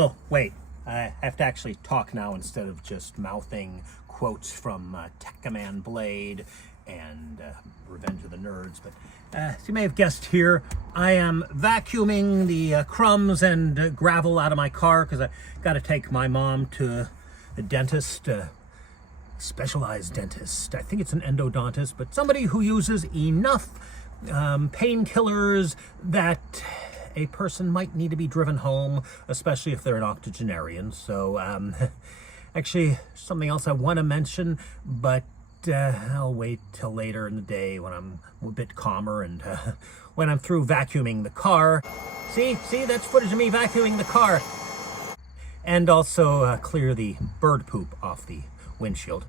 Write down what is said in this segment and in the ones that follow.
Oh, wait. I have to actually talk now instead of just mouthing quotes from Tech-A-Man Blade and Revenge of the Nerds. But as you may have guessed here, I am vacuuming the crumbs and gravel out of my car because I got to take my mom to a dentist, specialized dentist. I think it's an endodontist, but somebody who uses enough painkillers that a person might need to be driven home, especially if they're an octogenarian. So actually something else I want to mention, but I'll wait till later in the day when I'm a bit calmer and when I'm through vacuuming the car. See, that's footage of me vacuuming the car. And also clear the bird poop off the windshield.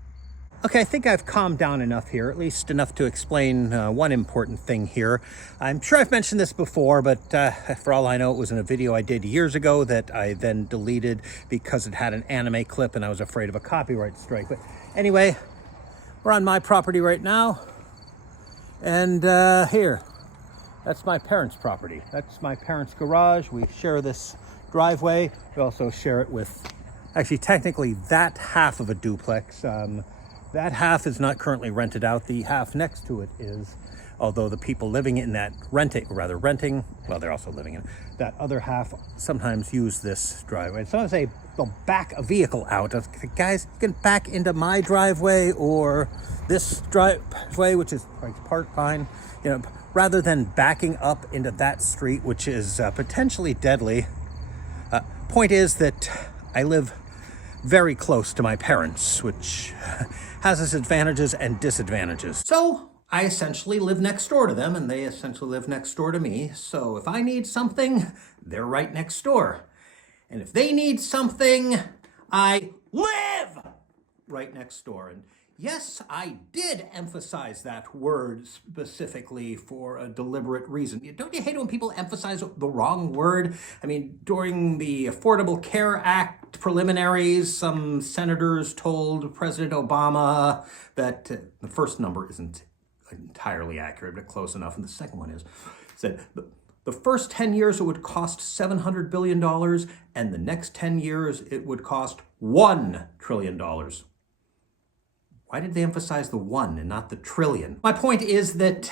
Okay, I think I've calmed down enough here, at least enough to explain one important thing here. I'm sure I've mentioned this before, but for all I know, it was in a video I did years ago that I then deleted because it had an anime clip and I was afraid of a copyright strike. But anyway, we're on my property right now. And here, that's my parents' property. That's my parents' garage. We share this driveway. We also share it with, actually, technically that half of a duplex. That half is not currently rented out. The half next to it is, although the people living in that renting, well, they're also living in that other half sometimes use this driveway. Sometimes they'll back a vehicle out. Guys, you can back into my driveway or this driveway, which is parked fine, you know, rather than backing up into that street, which is potentially deadly. Point is that I live very close to my parents, which has its advantages and disadvantages. So I essentially live next door to them and they essentially live next door to me. So if I need something, they're right next door. And if they need something, I live right next door. And yes, I did emphasize that word specifically for a deliberate reason. Don't you hate it when people emphasize the wrong word? I mean, during the Affordable Care Act preliminaries, some senators told President Obama that the first number isn't entirely accurate, but close enough, and the second one is, said the first 10 years it would cost $700 billion, and the next 10 years it would cost $1 trillion. Why did they emphasize the one and not the trillion? My point is that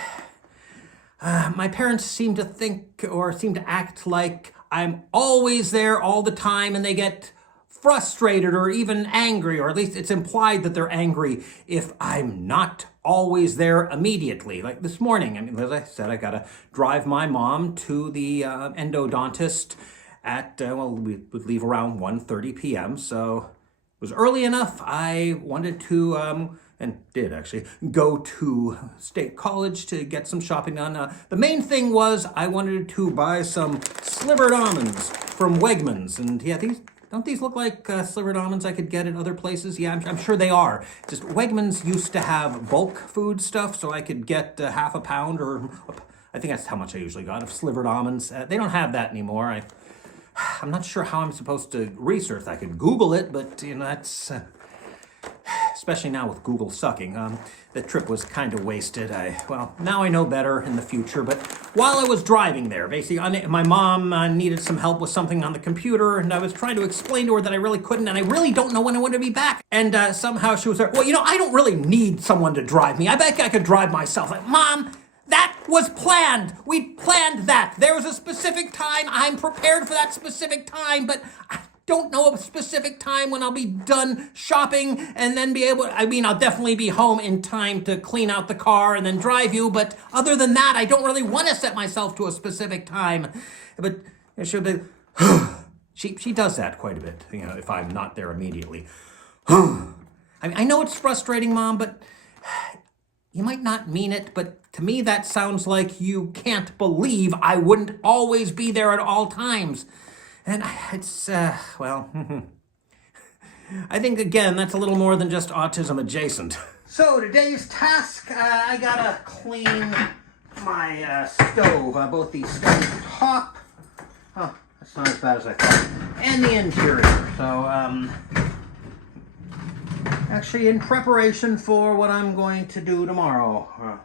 my parents seem to think or seem to act like I'm always there all the time, and they get frustrated or even angry, or at least it's implied that they're angry if I'm not always there immediately. Like this morning, I mean, as I said, I gotta drive my mom to the endodontist at, well, we would leave around 1:30 p.m., so it was early enough. I wanted to, and did actually, go to State College to get some shopping done. The main thing was I wanted to buy some slivered almonds from Wegmans. And yeah, don't these look like slivered almonds I could get at other places? Yeah, I'm sure they are. Just Wegmans used to have bulk food stuff, so I could get half a pound, or I think that's how much I usually got, of slivered almonds. They don't have that anymore. I'm not sure how I'm supposed to research. I could Google it, but you know, that's especially now with Google sucking. The trip was kind of wasted. Well, now I know better in the future, but while I was driving there, basically, my mom needed some help with something on the computer, and I was trying to explain to her that I really couldn't, and I really don't know when I want to be back. And somehow she was like, well, you know, I don't really need someone to drive me. I bet I could drive myself. Like, Mom, that was planned. We planned that. There was a specific time. I'm prepared for that specific time, but I don't know a specific time when I'll be done shopping and then be able, I mean, I'll definitely be home in time to clean out the car and then drive you, but other than that, I don't really want to set myself to a specific time. But she'll be, she does that quite a bit, you know, if I'm not there immediately. I know it's frustrating, Mom, but you might not mean it, but to me that sounds like you can't believe I wouldn't always be there at all times. And it's, well, I think, again, that's a little more than just autism adjacent. So today's task, I gotta clean my stove, both the stove top, oh, that's not as bad as I thought, and the interior. So, actually in preparation for what I'm going to do tomorrow.